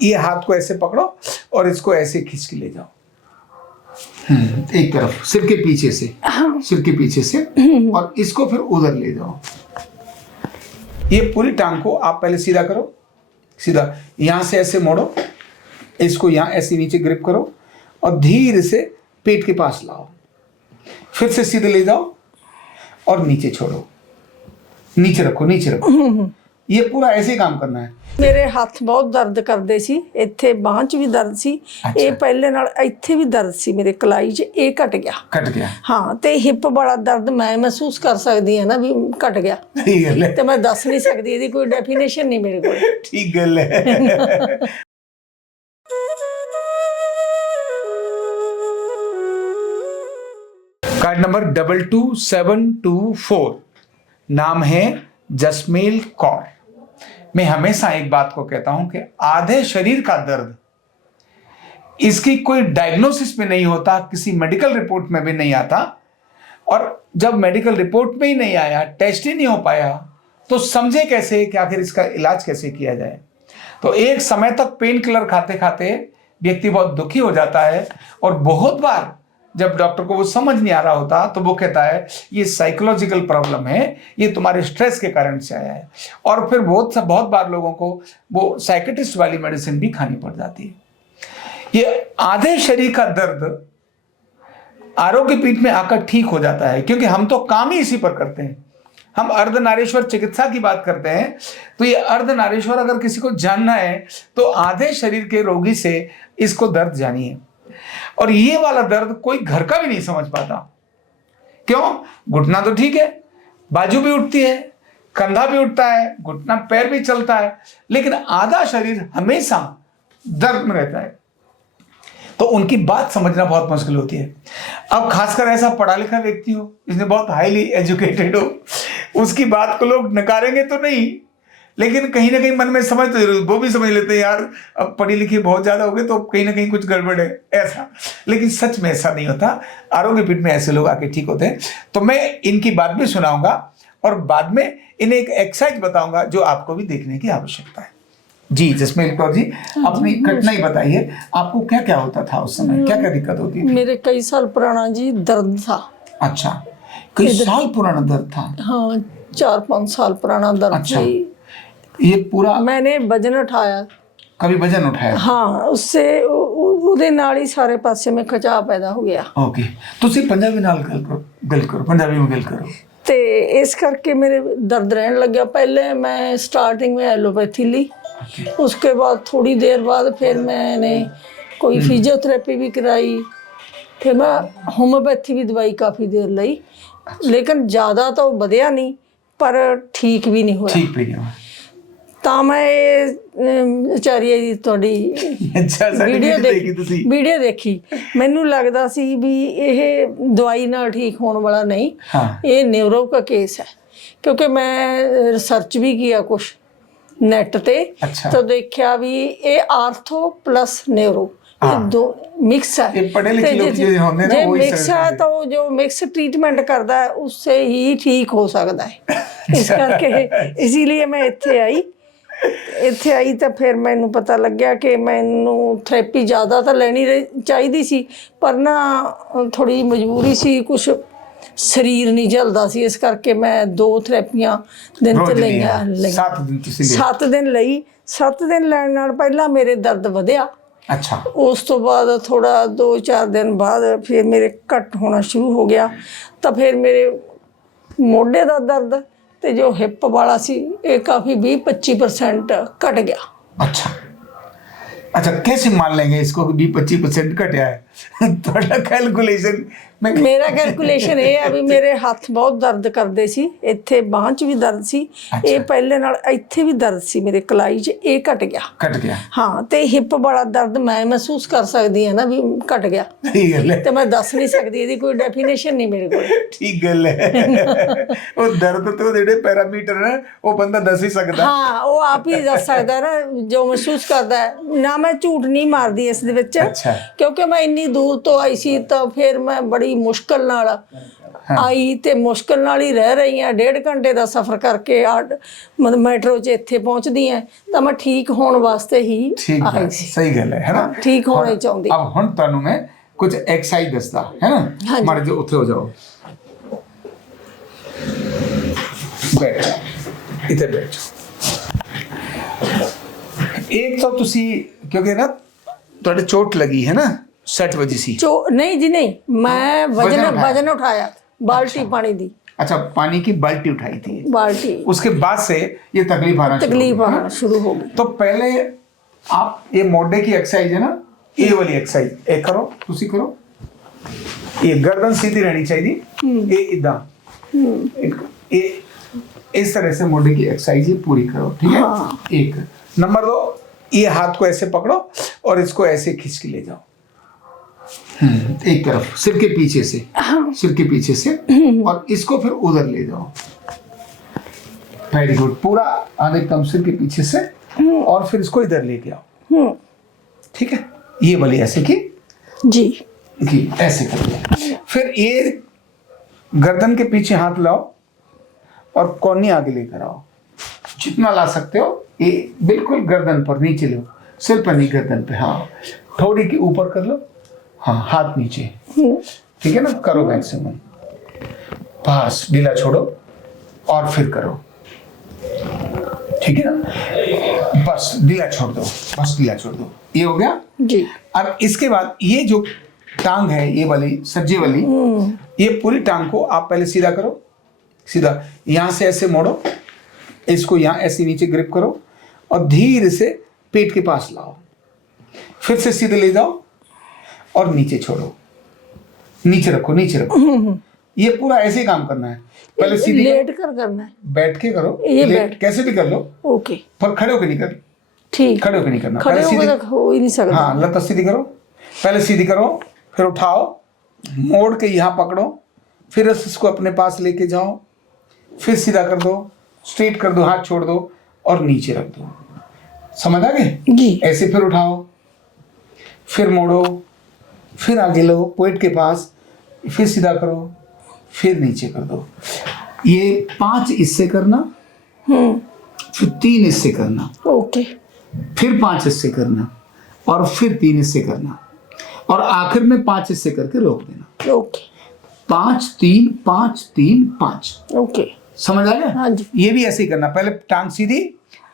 ये हाथ को ऐसे पकड़ो और इसको ऐसे खींच के ले जाओ, एक तरफ सिर के पीछे से, सिर के पीछे से, और इसको फिर उधर ले जाओ। ये पूरी टांग को आप पहले सीधा करो, सीधा यहां से ऐसे मोड़ो, इसको यहां ऐसे नीचे ग्रिप करो और धीरे से पेट के पास लाओ, फिर से सीधे ले जाओ और नीचे छोड़ो, नीचे रखो, नीचे रखो। ये पूरा ऐसे ही काम करना है। मेरे हੱਥ बहुत दर्द ਕਰਦੇ ਸੀ, ਇੱਥੇ ਬਾਂਹ 'ਚ ਵੀ ਦਰਦ ਸੀ, ਇਹ ਪਹਿਲੇ ਨਾਲ ਇੱਥੇ ਵੀ ਦਰਦ ਸੀ ਮੇਰੇ ਕਲਾਈ 'ਚ, ਇਹ ਘਟ ਗਿਆ। ਹਾਂ, ਤੇ ਹਿੱਪ ਵਾਲਾ ਦਰਦ ਮੈਂ ਮਹਿਸੂਸ ਕਰ ਸਕਦੀ ਹਾਂ ਨਾ ਵੀ ਘਟ ਗਿਆ। ਠੀਕ ਗੱਲ ਹੈ, ਤੇ ਮੈਂ ਦੱਸ ਨਹੀਂ ਸਕਦੀ, ਇਹਦੀ ਕੋਈ ਡੈਫੀਨੇਸ਼ਨ ਨਹੀਂ ਮੇਰੇ ਕੋਲ। ਠੀਕ ਗੱਲ ਹੈ। कार्ड नंबर 22724, नाम है जसमेल कौर। मैं हमेशा एक बात को कहता हूं कि आधे शरीर का दर्द इसकी कोई डायग्नोसिस में नहीं होता, किसी मेडिकल रिपोर्ट में भी नहीं आता, और जब मेडिकल रिपोर्ट में ही नहीं आया, टेस्ट ही नहीं हो पाया, तो समझे कैसे कि आखिर इसका इलाज कैसे किया जाए। तो एक समय तक पेन किलर खाते खाते व्यक्ति बहुत दुखी हो जाता है, और बहुत बार जब डॉक्टर को वो समझ नहीं आ रहा होता तो वो कहता है ये साइकोलॉजिकल प्रॉब्लम है, ये तुम्हारे स्ट्रेस के कारण से आया है, और फिर बहुत बार लोगों को वो साइकेट्रिस्ट वाली मेडिसिन भी खानी पड़ जाती है। ये आधे शरीर का दर्द आरोग्य पीठ में आकर ठीक हो जाता है, क्योंकि हम तो काम ही इसी पर करते हैं। हम अर्धनारीश्वर चिकित्सा की बात करते हैं, तो ये अर्धनारीश्वर अगर किसी को जानना है तो आधे शरीर के रोगी से इसको दर्द जानिए। और ये वाला दर्द कोई घर का भी नहीं समझ पाता। क्यों? घुटना तो ठीक है, बाजू भी उठती है, कंधा भी उठता है, घुटना पैर भी चलता है, लेकिन आधा शरीर हमेशा दर्द में रहता है, तो उनकी बात समझना बहुत मुश्किल होती है। अब खासकर ऐसा पढ़ा लिखा व्यक्ति हो, जिसने बहुत हाईली एजुकेटेड हो, उसकी बात को लोग नकारेंगे तो नहीं, लेकिन कहीं ना कहीं मन में समझ तो जरूर, वो भी समझ लेते हैं यार अब पढ़ी लिखी बहुत ज्यादा हो गए तो कहीं ना कहीं कुछ गड़बड़ है, ऐसा। लेकिन सच में ऐसा नहीं होता, आरोग्य पीठ में ऐसे लोग आके ठीक होते हैं। तो मैं इनकी बात भी सुनाऊंगा और बाद में इन्हें एक एक्सरसाइज बताऊंगा जो आपको भी देखने की आवश्यकता है। जी जसमेल कौर जी, अपनी घटना ही बताइए, आपको क्या क्या होता था उस समय, क्या क्या दिक्कत होती थी? मेरे कई साल पुराना जी दर्द था। अच्छा, कई साल पुराना दर्द था? हाँ, 4-5 साल पुराना दर्द। अच्छा, ये पूरा मैंने वजन उठाया, कभी वजन उठाया? हाँ, उससे ਉਹਦੇ ਨਾਲ ਹੀ ਸਾਰੇ ਪਾਸੇ में खचाव पैदा हो गया। ओके, ਤੁਸੀਂ ਪੰਜਾਬੀ ਨਾਲ ਗੱਲ ਕਰੋ, ਪੰਜਾਬੀ में ਗੱਲ करो। ਤੇ ਇਸ ਕਰਕੇ मेरे दर्द रहने लग गया। पहले मैं स्टार्टिंग में एलोपैथी ली, उसके बाद थोड़ी देर बाद फिर मैंने कोई फिजियोथेरेपी भी कराई, फिर मैं होम्योपैथी भी दवाई काफ़ी देर ली, लेकिन ज़्यादा तो बढ़िया नहीं पर ठीक भी नहीं हुआ। ठीक भी नहीं हुआ। ਤਾਂ ਮੈਂ ਵਿਚਾਰੀ ਦੀ ਤੁਹਾਡੀ ਵੀਡੀਓ ਦੇਖੀ, ਮੈਨੂੰ ਲੱਗਦਾ ਸੀ ਵੀ ਇਹ ਦਵਾਈ ਨਾਲ ਠੀਕ ਹੋਣ ਵਾਲਾ ਨਹੀਂ, ਇਹ ਨਿਊਰੋ ਦਾ ਕੇਸ ਹੈ, क्योंकि मैं रिसर्च भी किया कुछ नेट पे। अच्छा। तो देखा भी ये आर्थो प्लस न्यूरो दो मिक्स है, जो मिक्स है तो जो मिक्स ट्रीटमेंट करता है उससे ही ठीक हो सकता है। इस करके इसीलिए मैं ਇੱਥੇ ਆਈ ਤਾਂ ਫਿਰ ਮੈਨੂੰ ਪਤਾ ਲੱਗਿਆ ਕਿ ਮੈਨੂੰ ਥੈਰੇਪੀ ਜ਼ਿਆਦਾ ਤਾਂ ਲੈਣੀ ਚਾਹੀਦੀ ਸੀ, ਪਰ ਨਾ ਥੋੜੀ ਮਜਬੂਰੀ ਸੀ, ਕੁਛ ਸਰੀਰ ਨਹੀਂ ਝੱਲਦਾ ਸੀ, ਇਸ ਕਰਕੇ ਮੈਂ 2 ਥੈਰੇਪੀਆਂ ਦਿਨ ਚ ਲਈਆਂ। 7 ਦਿਨ ਲਈ। 7 ਦਿਨ ਲੈਣ ਨਾਲ ਪਹਿਲਾਂ ਮੇਰੇ ਦਰਦ ਵਧਿਆ। ਅੱਛਾ। ਉਸ ਤੋਂ ਬਾਅਦ ਥੋੜਾ 2-4 ਦਿਨ ਬਾਅਦ ਫਿਰ ਮੇਰੇ ਘੱਟ ਹੋਣਾ ਸ਼ੁਰੂ ਹੋ ਗਿਆ, ਤਾਂ ਫਿਰ ਮੇਰੇ ਮੋਢੇ ਦਾ ਦਰਦ ਤੇ ਜੋ ਹਿੱਪ ਵਾਲਾ ਸੀ ਇਹ ਕਾਫੀ 20-25% ਘਟ ਗਿਆ। अच्छा अच्छा, कैसे मान लेंगे इसको कि 20-25% घटिया है? ਤੁਹਾਡਾ ਕੈਲਕੂਲੇਸ਼ਨ? ਮੇਰਾ ਕੈਲਕੂਲੇਸ਼ਨ ਇਹ ਹੈ ਵੀ ਮੇਰੇ ਹੱਥ ਬਹੁਤ ਦਰਦ ਕਰਦੇ ਸੀ, ਇੱਥੇ ਬਾਂਹ 'ਚ ਵੀ ਦਰਦ ਸੀ, ਇਹ ਪਹਿਲੇ ਨਾਲ ਇੱਥੇ ਵੀ ਦਰਦ ਸੀ ਮੇਰੇ ਕਲਾਈ 'ਚ, ਇਹ ਘਟ ਗਿਆ। ਹਾਂ, ਤੇ ਹਿੱਪ ਵਾਲਾ ਦਰਦ ਮੈਂ ਮਹਿਸੂਸ ਕਰ ਸਕਦੀ ਹਾਂ ਨਾ ਵੀ ਘਟ ਗਿਆ। ਠੀਕ ਗੱਲ ਹੈ, ਤੇ ਮੈਂ ਦੱਸ ਨਹੀਂ ਸਕਦੀ, ਇਹਦੀ ਕੋਈ ਡੈਫੀਨੇਸ਼ਨ ਨਹੀਂ ਮੇਰੇ ਕੋਲ। ਠੀਕ ਗੱਲ ਹੈ। ਉਹ ਦਰਦ ਤੋਂ ਜਿਹੜੇ ਪੈਰਾਮੀਟਰ ਨੇ ਉਹ ਬੰਦਾ ਦੱਸ ਹੀ ਸਕਦਾ। ਹਾਂ, ਉਹ ਆਪ ਹੀ ਦੱਸ ਸਕਦਾ ਨਾ ਜੋ ਮਹਿਸੂਸ ਕਰਦਾ ਹੈ। ਨਾ ਮੈਂ ਝੂਠ ਨਹੀਂ ਮਾਰਦੀ ਇਸ ਦੇ ਵਿੱਚ, ਕਿਉਂਕਿ ਮੈਂ ਇੰਨੀ ਦੂਰ ਤੋਂ ਆਈ ਸੀ ਤਾਂ ਫਿਰ ਮੈਂ ਬੜੀ ਮੁਸ਼ਕਲ ਨਾਲ ਆਈ ਤੇ ਮੁਸ਼ਕਲ ਨਾਲ ਹੀ ਰਹਿ ਰਹੀ ਹਾਂ। 1.5 ਘੰਟੇ ਦਾ ਸਫ਼ਰ ਕਰਕੇ ਮਤਲਬ ਮੈਟਰੋ 'ਚ ਇੱਥੇ ਪਹੁੰਚਦੀ ਹਾਂ ਤਾਂ ਮੈਂ ਠੀਕ ਹੋਣ ਵਾਸਤੇ ਹੀ ਆਈ ਸੀ। ਸਹੀ ਗੱਲ ਹੈ ਨਾ, ਠੀਕ ਹੋਣੇ ਚਾਹੁੰਦੀ। अब ਹੁਣ ਤੁਹਾਨੂੰ ਮੈਂ ਕੁਝ ਐਕਸਰਸਾਈਜ਼ ਦੱਸਦਾ ਹੈ ਨਾ, ਮਾੜੇ ਜਿਹੇ ਉੱਥੇ ਹੋ ਜਾਓ, बैठ जाओ, इधर बैठ जाओ। एक तो तुसी क्योंकि ना थोड़े चोट लगी है ना, 60 वजी सी नहीं जी नहीं, मैं वजन उठाया बाल्टी पानी दी। अच्छा, पानी की बाल्टी उठाई थी, बाल्टी। उसके बाद से ये तकलीफ आना शुरू हो गई। तो पहले आप ये मोढे की एक्सरसाइज है ना, ये वाली एक्सरसाइज एक करो, तुसी करो, ये गर्दन सीधी रहनी चाहिए, ये इदा ये इस तरह से मोढे की एक्सरसाइज पूरी करो, ठीक है। हाँ। एक नंबर 2, ये हाथ को ऐसे पकड़ो और इसको ऐसे खींच के ले जाओ, एक तरफ सिर के पीछे से, सिर के पीछे से, और इसको फिर उधर ले जाओ। वेरी गुड, पूरा आधे कम सिर के पीछे से, और फिर इसको इधर लेके आओ, ठीक है। ये वाली ऐसे की जी, ऐसे कर। फिर ये गर्दन के पीछे हाथ लाओ और कोहनी आगे लेकर आओ, जितना ला सकते हो। ये बिल्कुल गर्दन पर नीचे लो, सिर पर नहीं, गर्दन पे। हाँ, थोड़ी की ऊपर कर लो, हाँ, हाथ नीचे, ठीक है ना। करो मैक्सिमम, बस ढीला छोड़ो और फिर करो, ठीक है ना। बस ढीला छोड़ दो, बस ढीला छोड़ दो। ये हो गया जी। अब इसके बाद ये जो टांग है, ये वाली सज्जे वाली, ये पूरी टांग को आप पहले सीधा करो, सीधा यहां से ऐसे मोड़ो, इसको यहां ऐसे नीचे ग्रिप करो और धीरे से पेट के पास लाओ, फिर से सीधे ले जाओ और नीचे छोड़ो, नीचे रखो, नीचे रखो। ये पूरा ऐसे ही काम करना है। पहले सीधे लेट कर करना है, बैठ के करो, कैसे भी कर लो, ओके, पर खड़े होकर नहीं कर, ठीक, खड़े होकर नहीं करना, खड़े होकर हो ही नहीं सकता। हाँ, लत सीधी करो, पहले सीधी करो, फिर उठाओ, मोड़ के यहाँ पकड़ो, फिर इसको अपने पास लेके जाओ, फिर सीधा कर दो, स्ट्रेट कर दो, हाथ छोड़ दो और नीचे रख दो। समझ आ गए जी। ऐसे फिर उठाओ, फिर मोड़ो, फिर आगे लो पेट के पास, फिर सीधा करो, फिर नीचे कर दो। ये 5 हिस्से करना, फिर 3 हिस्से करना, ओके, फिर 5 हिस्से करना, और फिर 3 हिस्से करना, और आखिर में 5 हिस्से करके रोक देना, ओके। 5 3 5 3 5, ओके, समझ आ गया। हाँ जी। ये भी ऐसे ही करना, पहले टांग सीधी,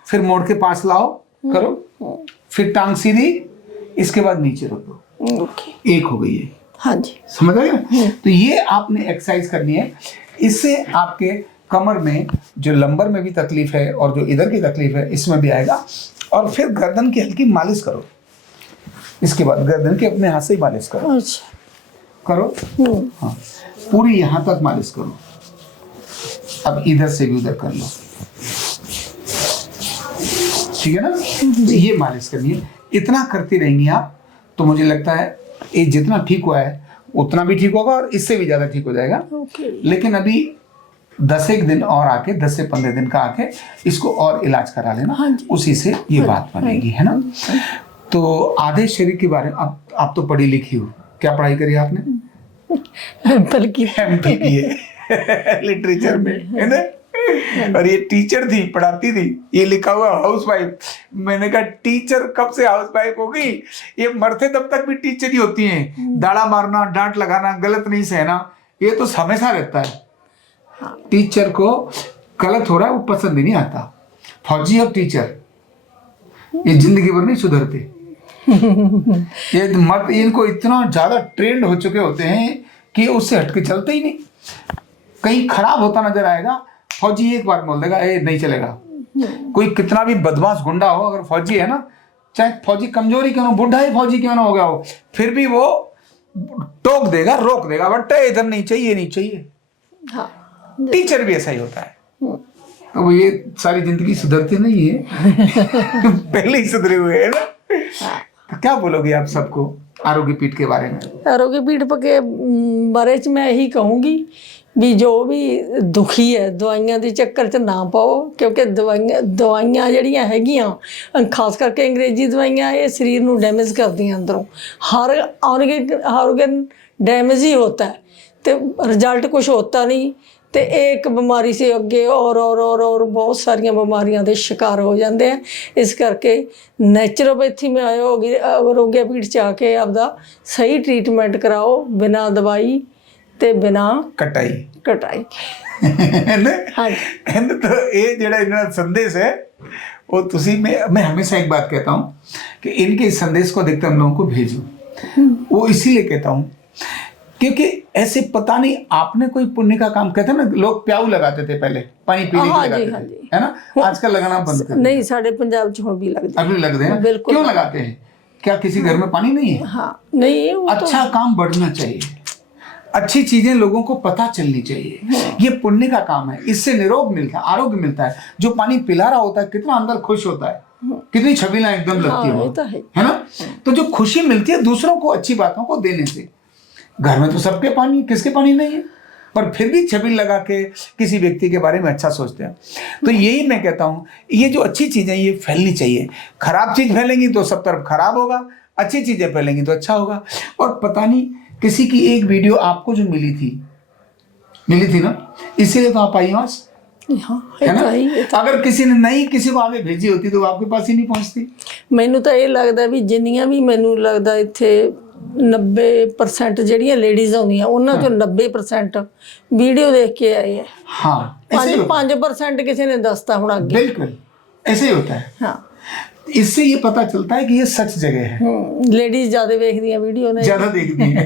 फिर मोड़ के पास लाओ, करो, फिर टांग सीधी, इसके बाद नीचे रख दो, ओके, एक हो गई है। हाँ जी, समझ आ गया। तो ये आपने एक्सरसाइज करनी है, इससे आपके कमर में जो लंबर में भी तकलीफ है और जो इधर की तकलीफ है इसमें भी आएगा। और फिर गर्दन की हल्की मालिश करो, इसके बाद गर्दन की अपने हाथ से ही मालिश करो, करो, हाँ, पूरी यहां तक मालिश करो। अब इधर से भी उधर कर लो, ठीक है ना। ये मालिश करनी है, इतना करती रहेंगी आप, तो मुझे लगता है ये जितना ठीक हुआ है उतना भी ठीक होगा और इससे भी ज्यादा ठीक हो जाएगा। लेकिन अभी 10 दिन और आके, 10 से 15 दिन का आके इसको और इलाज करा लेना, उसी से ये बात बनेगी, है ना। तो आधे शरीर के बारे में आप तो पढ़ी लिखी हो, क्या पढ़ाई करी आपने? एमफिल की है लिटरेचर में, है ना। और ये टीचर थी, पढ़ाती थी, ये लिखा हुआ हाउस वाइफ। मैंने कहा टीचर कब से हाउस वाइफ हो गई? ये मरते तब तक भी टीचर ही होती हैं। दाड़ा मारना, डांट लगाना, गलत नहीं सहना, ये तो हमेशा रहता है। टीचर को गलत हो रहा है वो पसंद ही नहीं आता। फौजी और टीचर ये जिंदगी भर नहीं सुधरते। ये मर्द इनको इतना ज्यादा ट्रेंड हो चुके होते हैं कि उससे हटके चलते ही नहीं। कहीं खराब होता नजर आएगा, फौजी एक बार बोल देगा ए नहीं चलेगा। कोई कितना भी बदमाश गुंडा हो, अगर फौजी है ना, चाहे फौजी कमजोरी क्यों ना, बुढ़ा ही फौजी क्यों ना हो गया हो, फिर भी वो टोक देगा, रोक देगा, बट इधर नहीं चाहिए, नहीं चाहिए। हाँ। टीचर भी ऐसा ही होता है। तो ये सारी जिंदगी सुधरती नहीं है। पहले ही सुधरे हुए है ना। तो क्या बोलोगे आप सबको आरोग्य पीठ के बारे में? आरोग्य पीठ के बारे में मैं यही कहूँगी ਵੀ ਜੋ ਵੀ ਦੁਖੀ ਹੈ ਦਵਾਈਆਂ ਦੇ ਚੱਕਰ 'ਚ ਨਾ ਪਾਓ, ਕਿਉਂਕਿ ਦਵਾਈਆਂ ਜਿਹੜੀਆਂ ਹੈਗੀਆਂ ਖਾਸ ਕਰਕੇ ਅੰਗਰੇਜ਼ੀ ਦਵਾਈਆਂ ਇਹ ਸਰੀਰ ਨੂੰ ਡੈਮੇਜ ਕਰਦੀਆਂ ਅੰਦਰੋਂ। ਹਰ ऑर्गन डैमेज ही होता है, तो रिजल्ट कुछ होता नहीं, तो एक बीमारी से अगे और बहुत सारिया बीमारियों के शिकार हो जाते हैं। इस करके नैचुरोपैथी में आए होगी आरोग्यपीठ से आके आपदा सही ट्रीटमेंट कराओ, बिना दवाई ते बिना कटाई हाँ जी। तो ये ਜਿਹੜਾ ਇਹਨਾਂ ਦਾ संदेश है वो तुसी मैं हमेशा एक बात कहता हूँ कि इनके इस संदेश को देखकर हम लोगों को भेजो। वो इसीलिए कहता हूँ क्योंकि ऐसे पता नहीं आपने कोई पुण्य का काम, कहते हैं ना लोग प्याऊ लगाते थे पहले पानी पीने के लिए लगाते थे, है ना, आजकल लगाना बंद कर नहीं। साढ़े पंजाब च हुण भी लगते अभी लगते हैं, क्यों लगाते हैं? क्या किसी घर में पानी नहीं है? हाँ नहीं, अच्छा काम बढ़ना चाहिए, अच्छी चीजें लोगों को पता चलनी चाहिए। ये पुण्य का काम है, इससे निरोग मिलता है, आरोग्य मिलता है। जो पानी पिला रहा होता है कितना अंदर खुश होता है, कितनी छबीला एकदम लगती है ना। तो जो खुशी मिलती है दूसरों को अच्छी बातों को देने से। घर में तो सबके पानी, किसके पानी नहीं है, पर फिर भी छबील लगा के किसी व्यक्ति के बारे में अच्छा सोचते हैं। तो यही मैं कहता हूँ, ये जो अच्छी चीजें ये फैलनी चाहिए। खराब चीज फैलेंगी तो सब तरफ खराब होगा, अच्छी चीजें फैलेंगी तो अच्छा होगा। और पता नहीं किसी की एक वीडियो आपको जो मिली थी ना, इसीलिए तो आप आई वहां, है ना। अगर किसी ने नहीं किसी को आगे भेजी होती तो आपके पास ही नहीं पहुंचती। मैनू तो ये लगता भी जिन्नियां भी मैनू लगता इत्थे 90% ਜਿਹੜੀਆਂ ਲੇਡੀਜ਼ ਆਉਂਦੀਆਂ ਉਹਨਾਂ ਚੋਂ 90% ਵੀਡੀਓ ਦੇਖ ਕੇ ਆਏ ਹੈ। हाँ 5% किसी ने दसता होना आगे। बिल्कुल ऐसे ही होता है। हाँ इससे ये पता चलता है कि ये सच जगह है। लेडीज ज्यादा देखती हैं वीडियो ने, ज्यादा देखती हैं।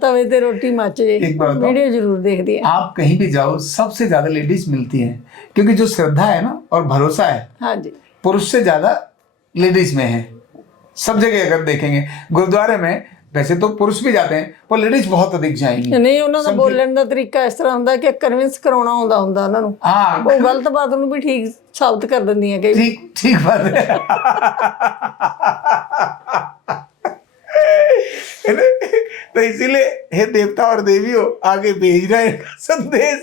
तवे ते रोटी मच जाए, वीडियो जरूर देखती है। आप कहीं भी जाओ सबसे ज्यादा लेडीज मिलती हैं, क्योंकि जो श्रद्धा है ना और भरोसा है, हाँ जी, पुरुष से ज्यादा लेडीज में है। सब जगह अगर देखेंगे, गुरुद्वारे में वैसे तो पुरुष भी जाते हैं पर लेडीज बहुत अधिक जाएंगी। नहीं ਉਹਨਾਂ ਦਾ ਬੋਲਣ ਦਾ ਤਰੀਕਾ ਇਸ ਤਰ੍ਹਾਂ ਹੁੰਦਾ ਕਿ ਕਨਵਿੰਸ ਕਰਾਉਣਾ ਹੁੰਦਾ ਉਹਨਾਂ ਨੂੰ। ਹਾਂ ਉਹ ਗਲਤ ਬਾਤ ਨੂੰ ਵੀ ਠੀਕ ਸਾਬਤ ਕਰ ਦਿੰਦੀਆਂ ਕਈ। ठीक बात है। तो इसीलिए हे देवता और देवियों आगे भेज रहे हैं संदेश,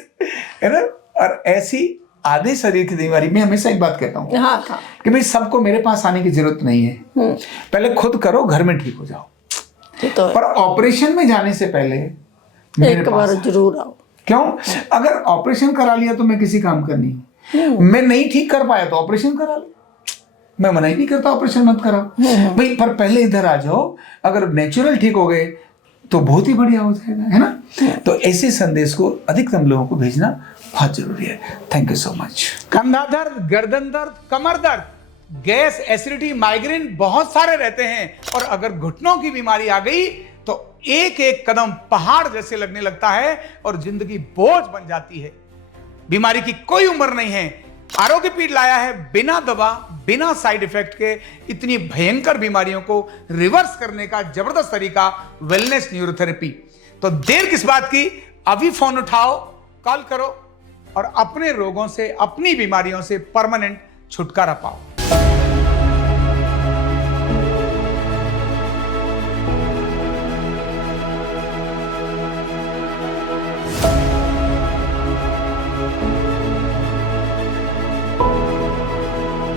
है ना। और ऐसी आधे शरीर की बीमारी में हमेशा एक बात कहता हूँ, हाँ हाँ, कि भाई सबको मेरे पास आने की जरूरत नहीं है। पहले खुद करो, घर में ठीक हो जाओ। तो पर ऑपरेशन में जाने से पहले एक बार जरूर आओ। क्यों? अगर ऑपरेशन करा लिया तो मैं किसी काम का नहीं हूं। मैं नहीं ठीक कर पाया तो ऑपरेशन करा लो, मैं मना ही नहीं करता ऑपरेशन मत कराओ भाई, पर पहले इधर आ जाओ। अगर नेचुरल ठीक हो गए तो बहुत ही बढ़िया हो जाएगा, है ना। तो ऐसे संदेश को अधिकतम लोगों को भेजना बहुत जरूरी है। Thank you so much. कंधा दर्द, गर्दन दर्द, कमर दर्द, गैस, एसिडिटी, माइग्रेन बहुत सारे रहते हैं। और अगर घुटनों की बीमारी आ गई तो एक एक कदम पहाड़ जैसे लगने लगता है और जिंदगी बोझ बन जाती है। बीमारी की कोई उम्र नहीं है। आरोग्यपीठ लाया है बिना दवा, बिना साइड इफेक्ट के इतनी भयंकर बीमारियों को रिवर्स करने का जबरदस्त तरीका, वेलनेस न्यूरोथेरेपी। तो देर किस बात की, अभी फोन उठाओ, कॉल करो और अपने रोगों से, अपनी बीमारियों से परमानेंट छुटकारा पाओ।